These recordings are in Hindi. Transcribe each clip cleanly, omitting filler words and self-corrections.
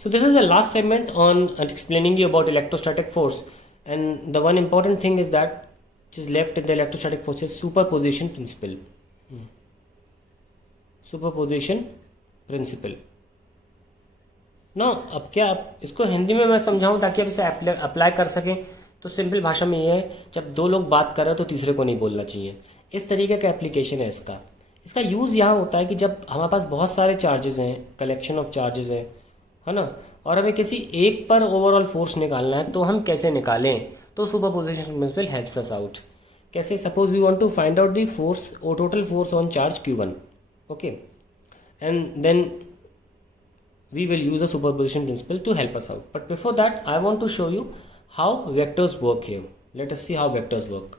So this is the last segment on explaining you about electrostatic force, and the one important thing is that which is left in the electrostatic force is superposition principle. Superposition principle ना। अब क्या आप इसको हिंदी में मैं समझाऊं ताकि आप इसे अप्लाई कर सकें, तो सिंपल भाषा में ये है, जब दो लोग बात कर रहे हैं तो तीसरे को नहीं बोलना चाहिए। इस तरीके का एप्लीकेशन है इसका। इसका यूज़ यहाँ होता है कि जब हमारे पास बहुत सारे चार्जेस हैं, कलेक्शन ऑफ चार्जेस है ना, और हमें किसी एक पर ओवरऑल फोर्स निकालना है, तो हम कैसे निकालें, तो superposition principle helps us out. कैसे? Suppose we want to find out the force और total force on charge Q1, okay, and then we will use the superposition principle to help us out. But before that, I want to show you how vectors work here. Let us see how vectors work.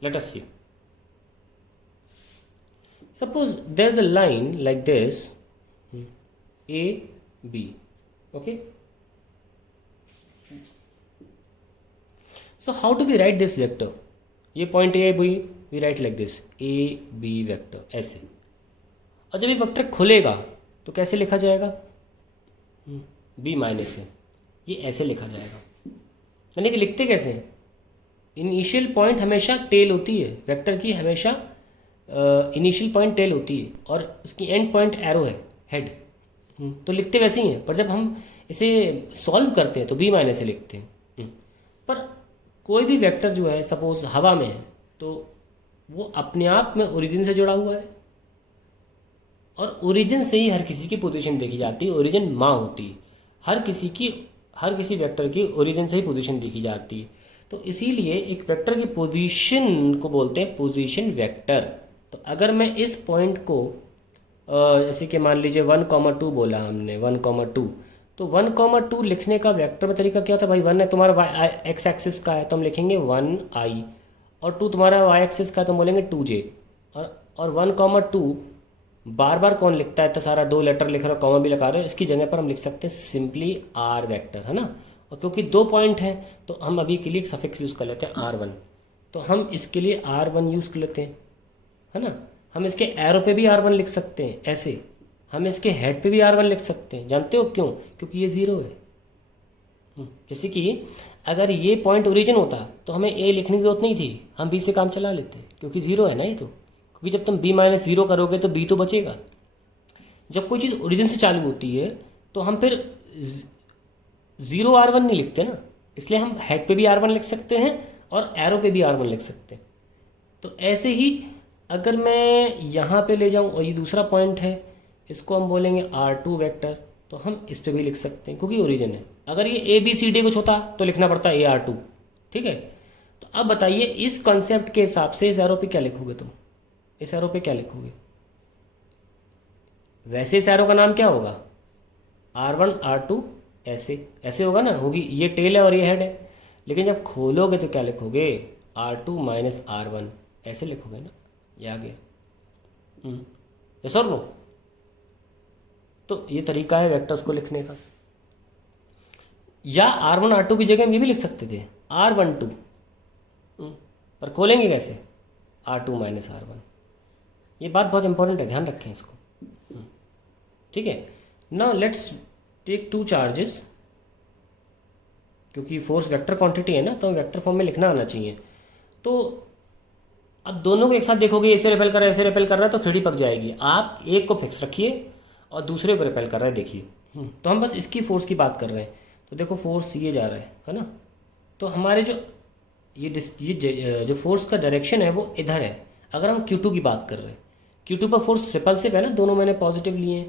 Let us see. Suppose there's a line like this, A, B, okay. So how do we write this vector? ये point A B, we write like this, A B vector, ऐसे। और जब ये वेक्टर खुलेगा तो कैसे लिखा जाएगा? बी माइनस ए, ये ऐसे लिखा जाएगा। यानी कि लिखते कैसे हैं? इनिशियल पॉइंट हमेशा टेल होती है वेक्टर की, हमेशा इनिशियल पॉइंट टेल होती है और उसकी एंड पॉइंट एरो है, हेड। तो लिखते वैसे ही हैं, पर जब हम इसे सॉल्व करते हैं तो बी माइनस ए लिखते हैं। पर कोई भी वेक्टर जो है, सपोज हवा में है, तो वो अपने आप में ओरिजिन से जुड़ा हुआ है, और ओरिजिन से ही हर किसी की पोजीशन देखी जाती है। ओरिजिन माँ होती है, हर किसी वेक्टर की ओरिजिन से ही पोजीशन देखी जाती है। तो इसीलिए एक वेक्टर की पोजीशन को बोलते हैं पोजीशन वेक्टर। तो अगर मैं इस पॉइंट को जैसे कि मान लीजिए 1,2 बोला हमने, 1,2, तो 1,2 लिखने का वेक्टर में तरीका क्या था भाई? 1 है तुम्हारा एक्स एक्सिस का है तो हम लिखेंगे 1i, और 2 तुम्हारा वाई एक्सिस का है तो हम बोलेंगे 2j। और 1,2 बार बार कौन लिखता है? तो सारा 2 लेटर लिख रहे हो, कॉमा भी लगा रहे हो, इसकी जगह पर हम लिख सकते हैं सिंपली r वेक्टर, है ना। और क्योंकि 2 पॉइंट हैं तो हम अभी के लिए एक सफिक्स यूज़ कर लेते हैं r1, तो हम इसके लिए r1 यूज़ कर लेते हैं, है ना। हम इसके एरो पे भी r1 लिख सकते हैं ऐसे, हम इसके हेड पे भी r1 लिख सकते हैं। जानते हो क्यों? क्योंकि ये 0 है। जैसे कि अगर ये पॉइंट ओरिजिन होता तो हमें a लिखने की जरूरत नहीं थी, हम b से काम चला लेते, क्योंकि 0 है ना ये तो। क्योंकि जब तुम b माइनस 0 करोगे तो b तो बचेगा। जब कोई चीज़ ओरिजिन से चालू होती है तो हम फिर 0 r1 नहीं लिखते ना, इसलिए हम हेड पे भी r1 लिख सकते हैं और एरो पे भी r1 लिख सकते हैं। तो ऐसे ही अगर मैं यहाँ पे ले जाऊँ और ये दूसरा पॉइंट है, इसको हम बोलेंगे r2 वेक्टर, तो हम इस पे भी लिख सकते हैं क्योंकि ओरिजिन है। अगर ये ABCD कुछ होता तो लिखना पड़ता AR2, ठीक है। तो अब बताइए इस कॉन्सेप्ट के हिसाब से इस एरो पे क्या लिखोगे तुम? इस एरो पे क्या लिखोगे? वैसे इस एरो का नाम क्या होगा? R1 R2, ऐसे होगा ना, होगी। ये टेल है और ये हेड है। लेकिन जब खोलोगे तो क्या लिखोगे? R2 माइनस R1, ऐसे लिखोगे ना। ये आ गया। यस और नो? तो ये तरीका है वेक्टर्स को लिखने का। या R1 R2 की जगह हम ये भी लिख सकते थे R12, पर खोलेंगे कैसे? R2 minus R1। ये बात बहुत इंपॉर्टेंट है, ध्यान रखें इसको, ठीक है। नाउ लेट्स टेक 2 चार्जेस, क्योंकि फोर्स वेक्टर क्वांटिटी है ना, तो वेक्टर फॉर्म में लिखना आना चाहिए। तो अब दोनों को एक साथ देखोगे, ऐसे रिपेल कर रहा है, ऐसे रिपेल कर रहा है, तो 3D पक जाएगी। आप एक को फिक्स रखिए और दूसरे को रिपेल कर रहा है, देखिए। तो हम बस इसकी फोर्स की बात कर रहे हैं। तो देखो फोर्स ये जा रहा है ना। तो हमारे जो ये जो फोर्स का डायरेक्शन है वो इधर है। अगर हम Q2 की बात कर रहे हैं, Q2 पर फोर्स रिपल्सिव है ना, दोनों मैंने पॉजिटिव लिए हैं,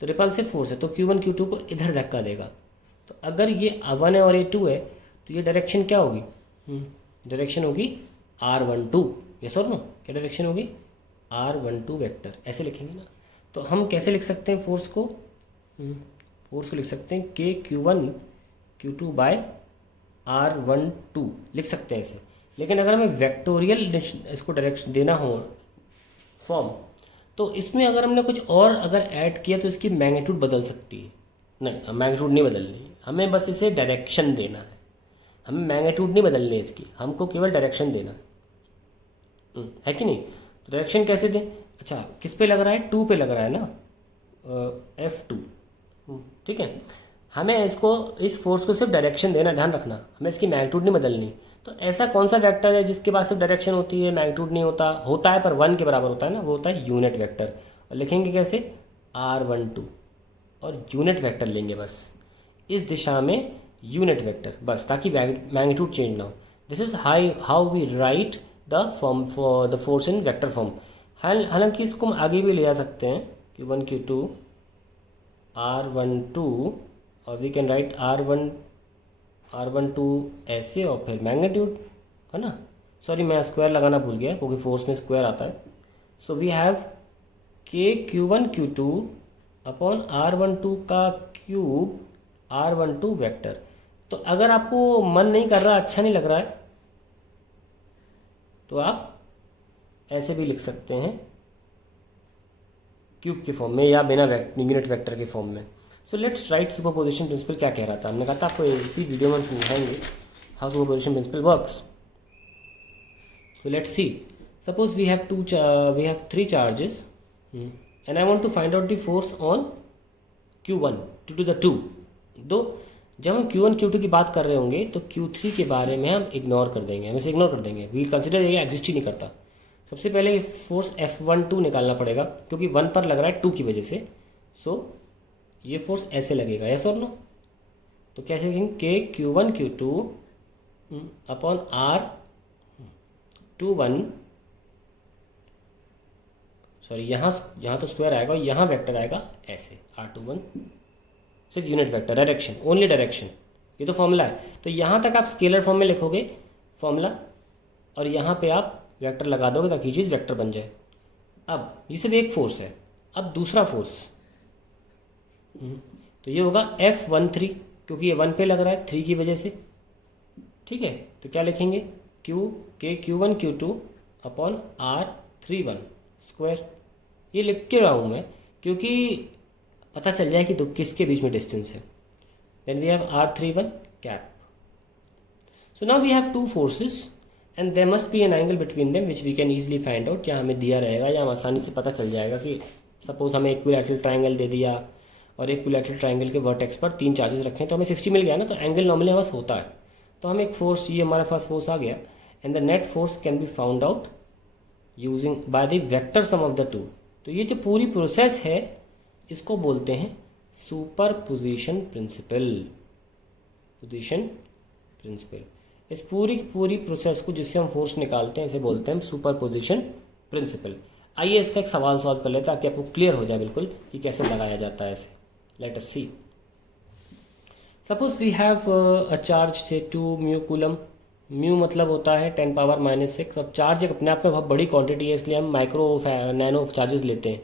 तो रिपल्सिव फोर्स है, तो Q1 Q2 को इधर धक्का देगा। तो अगर ये 1 है और ये 2 है, तो ये डायरेक्शन क्या होगी? डायरेक्शन होगी R12। यस और नो? क्या डायरेक्शन होगी? R12 वेक्टर, ऐसे लिखेंगे ना। तो हम कैसे लिख सकते हैं फोर्स को? फोर्स को लिख सकते हैं K Q1 Q2 bye R12 लिख सकते हैं ऐसे। लेकिन अगर हमें वेक्टोरियल इसको डायरेक्शन देना हो फॉर्म, तो इसमें अगर हमने कुछ और अगर ऐड किया तो इसकी मैग्नीट्यूड बदल सकती है। नहीं, मैग्नीट्यूड नहीं बदलनी, हमें बस इसे डायरेक्शन देना है। हमें मैग्नीट्यूड नहीं बदलनी है इसकी, हमको केवल डायरेक्शन देना है कि नहीं? तो डायरेक्शन कैसे दें? अच्छा किस पे लग रहा है, 2 पे लग रहा है ना, F2। ठीक है, हमें इसको, इस फोर्स को सिर्फ डायरेक्शन देना, ध्यान रखना, हमें इसकी मैग्नीट्यूड नहीं बदलनी। तो ऐसा कौन सा वेक्टर है जिसके पास सिर्फ डायरेक्शन होती है, मैग्नीट्यूड नहीं होता, होता है पर 1 के बराबर होता है ना, वो होता है यूनिट वेक्टर। और लिखेंगे कैसे, R12, और यूनिट वेक्टर लेंगे बस, इस दिशा में यूनिट वेक्टर बस, ताकि मैग्नीट्यूड चेंज ना हो। This is how we write the form for the force in vector form. हालांकि इसको हम आगे भी ले जा सकते हैं, Q1 Q2 R12, और वी कैन राइट R12 ऐसे, और फिर मैग्नीट्यूड, है ना। सॉरी मैं स्क्वायर लगाना भूल गया, क्योंकि फोर्स में स्क्वायर आता है। So we have K Q1 Q2 upon R12 का क्यूब R12 वेक्टर। तो अगर आपको मन नहीं कर रहा, अच्छा नहीं लग रहा है, तो आप ऐसे भी लिख सकते हैं, क्यूब के फॉर्म में या बिना यूनिट वेक्टर के फॉर्म में। So let's write superposition principle. क्या कह रहा था, हमने कहा था आपको इसी वीडियो में समझाएंगे how superposition principle works. So let's see, suppose we have 3 charges and I want to find out the force on Q1 due to the 2। जब हम Q1 Q2 की बात कर रहे होंगे तो Q3 के बारे में हम इग्नोर कर देंगे, हम इसे इग्नोर कर देंगे, वी कंसिडर ये एग्जिस्ट ही नहीं करता। सबसे पहले फोर्स F12 निकालना पड़ेगा, क्योंकि 1 पर लग रहा है 2 की वजह से। सो ये फोर्स ऐसे लगेगा, यस और नो। तो कैसे लिखेंगे, K Q1 Q2 upon R21, sorry यहाँ तो स्क्वायर आएगा, यहाँ वेक्टर आएगा ऐसे, R21 सिर्फ unit vector, direction, only direction. ये तो फॉर्मूला है, तो यहाँ तक आप स्केलर फॉर्म में लिखोगे फॉर्मूला, और यहाँ पे आप वेक्टर लगा दोगे ताकि ये चीज़ वेक्टर बन जाए। अब ये सिर्फ एक फोर्स है, अब दूसरा फोर्स, तो ये होगा F13, क्योंकि ये 1 पे लग रहा है 3 की वजह से। ठीक है, तो क्या लिखेंगे, K Q1 Q2 upon R31 square. ये लिख के रहा हूँ मैं, क्योंकि पता चल जाए कि किसके बीच में डिस्टेंस है। Then we have R31 cap. So now we have 2 forces and there must be an angle between them which we can easily find out. क्या हमें दिया रहेगा, या हम आसानी से पता चल जाएगा कि सपोज हमें इक्विलैटरल ट्राइंगल दे दिया, और इक्विलैटरल ट्राइंगल के वर्टेक्स पर 3 चार्जेस रखें, तो हमें 60 मिल गया ना। तो एंगल नॉर्मली हमारे पास होता है, तो हमें एक फोर्स, ये हमारे पास फोर्स आ गया, and the net force can be found out using by the vector sum of the 2। तो ये जो पूरी प्रोसेस है इसको बोलते हैं सुपरपोजिशन प्रिंसिपल। पोजिशन प्रिंसिपल, इस पूरी प्रोसेस को जिससे हम फोर्स निकालते हैं इसे बोलते हैं सुपरपोजिशन प्रिंसिपल। आइए इसका एक सवाल सॉल्व कर लेते हैं ताकि आपको क्लियर हो जाए बिल्कुल कि कैसे लगाया जाता है इसे। Let us see, suppose we have a charge say 2 mu coulomb. Mu मतलब होता है 10 पावर -6। अब चार्ज एक अपने आप में बहुत बड़ी क्वांटिटी है, इसलिए हम माइक्रो नैनो चार्जेस लेते हैं,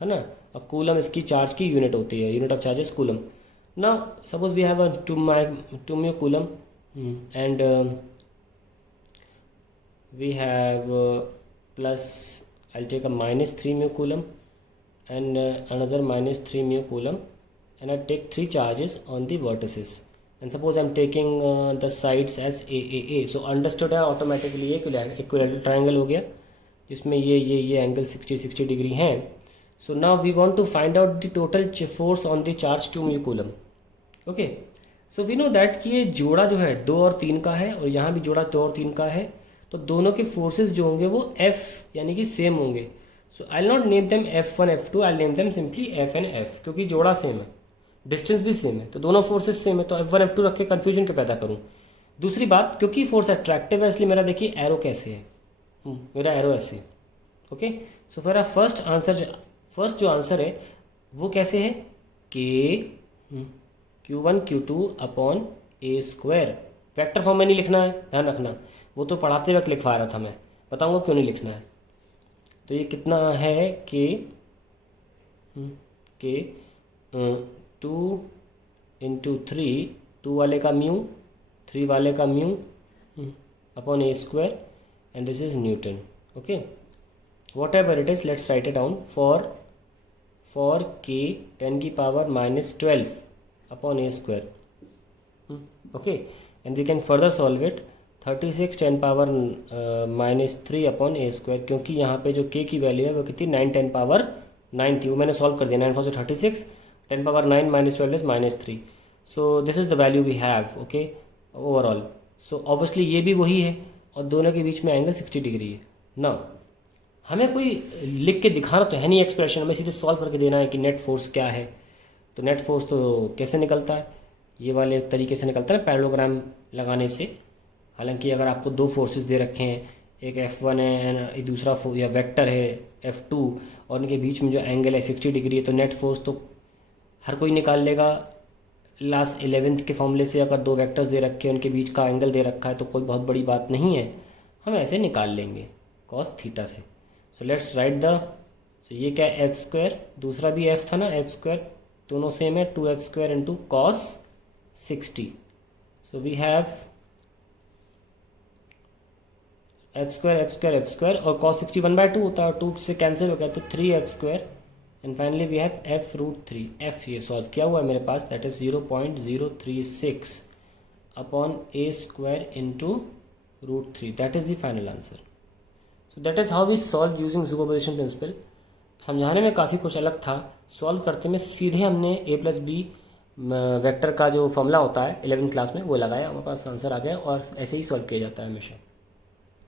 है ना। अब कूलम इसकी चार्ज की यूनिट होती है, यूनिट ऑफ चार्जेस कूलम। ना suppose we have 2 mu coulomb and we have plus, I'll take a -3 mu coulomb and another -3 mu coulomb, and I take 3 charges on the vertices, and suppose I'm taking the sides as a। So understood है automatically, ये equilateral triangle हो गया जिसमें ये एंगल 60 डिग्री हैं। So now we want to find out the total force on the charge 2 mu coulomb। Okay, so we know that कि ये जोड़ा जो है 2 और 3 का है, और यहाँ भी जोड़ा 2 और 3 का है, तो दोनों के फोर्सेस जो होंगे वो F यानी कि सेम होंगे। So I not name them F1 F2, I name them simply F and F, क्योंकि जोड़ा सेम है, डिस्टेंस भी सेम है, तो दोनों फोर्सेस सेम है, तो F1 F2 रख के कन्फ्यूजन क्यों पैदा करूँ। दूसरी बात, क्योंकि फोर्स अट्रैक्टिव है इसलिए मेरा देखिए एरो कैसे है, मेरा एरो ऐसे है। ओके, सो मेरा फर्स्ट जो आंसर है वो कैसे है, K Q1 Q2 upon A square. Vector form में नहीं लिखना है, ध्यान रखना, वो तो पढ़ाते वक्त लिखवा रहा था, मैं बताऊंगा क्यों नहीं लिखना है। तो ये कितना है, K 2 × 3, 2 वाले का म्यू, 3 वाले का mu upon A square, and this is Newton. Okay, what ever it is, let's write it down. For K 10 की power -12 upon A square. Okay, and we can further solve it 36 10⁻³ upon a², क्योंकि यहाँ पे जो k की वैल्यू है वो कितनी 9 थी, वो मैंने सॉल्व कर दिया। 9 4 से 36, 10⁻9 - 12 is -3। So this is the value we have, okay, overall. So obviously ये भी वही है और दोनों के बीच में एंगल 60 डिग्री है ना। हमें कोई लिख के दिखाना तो है नहीं एक्सप्रेशन, हमें सीधे सॉल्व करके देना है कि नेट फोर्स क्या है। तो नेट फोर्स तो कैसे निकलता है, ये वाले तरीके से निकलता है पैरेललोग्राम लगाने से। हालांकि अगर आपको दो फोर्सेस दे रखे हैं, एक F1 है एक दूसरा या वेक्टर है F2, और उनके बीच में जो एंगल है 60 डिग्री है, तो नेट फोर्स तो हर कोई निकाल लेगा लास्ट 11th के फॉर्मूले से। अगर दो वेक्टर्स दे रखे हैं, उनके बीच का एंगल दे रखा है, तो कोई बहुत बड़ी बात नहीं है, हम ऐसे निकाल लेंगे cos थीटा से। सो लेट्स राइट द, सो ये क्या है f², दूसरा भी f था ना f², दोनों सेम है, 2f² into cos 60। So we have f² और cos 60 1/2 होता है, 2 से कैंसिल हो गया तो 3f², and finally we have f√3। f ये सॉल्व किया हुआ है मेरे पास, that is 0.036 upon a² into √3, that is the final answer. So that is how we solve using superposition principle. समझाने में काफ़ी कुछ अलग था, सॉल्व करते में सीधे हमने a+b वेक्टर का जो फॉर्मूला होता है 11th क्लास में वो लगाया, हमारे पास आंसर आ गया, और ऐसे ही सॉल्व किया जाता है हमेशा।